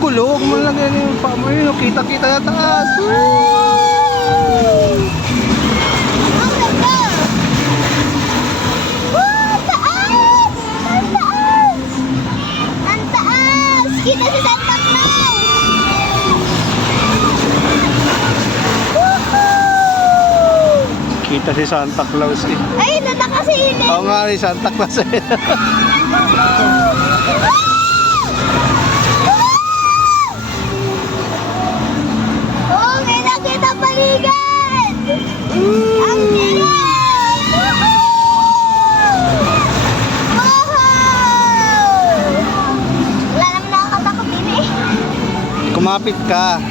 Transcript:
magulo. Huwag mo lang yan yung pa mo yun. Kita-kita na taas. Ang ganda! Wow! Taas! Ang taas! Ang taas! Kita si Santa Claus! Woohoo! Kita si Santa Claus eh. Ay, nakakasilip! Oo nga si Santa Claus eh. Oh, may nakita paligid! Ang galing! Wow! Wala naman nakakatakot din eh. Kumapit ka.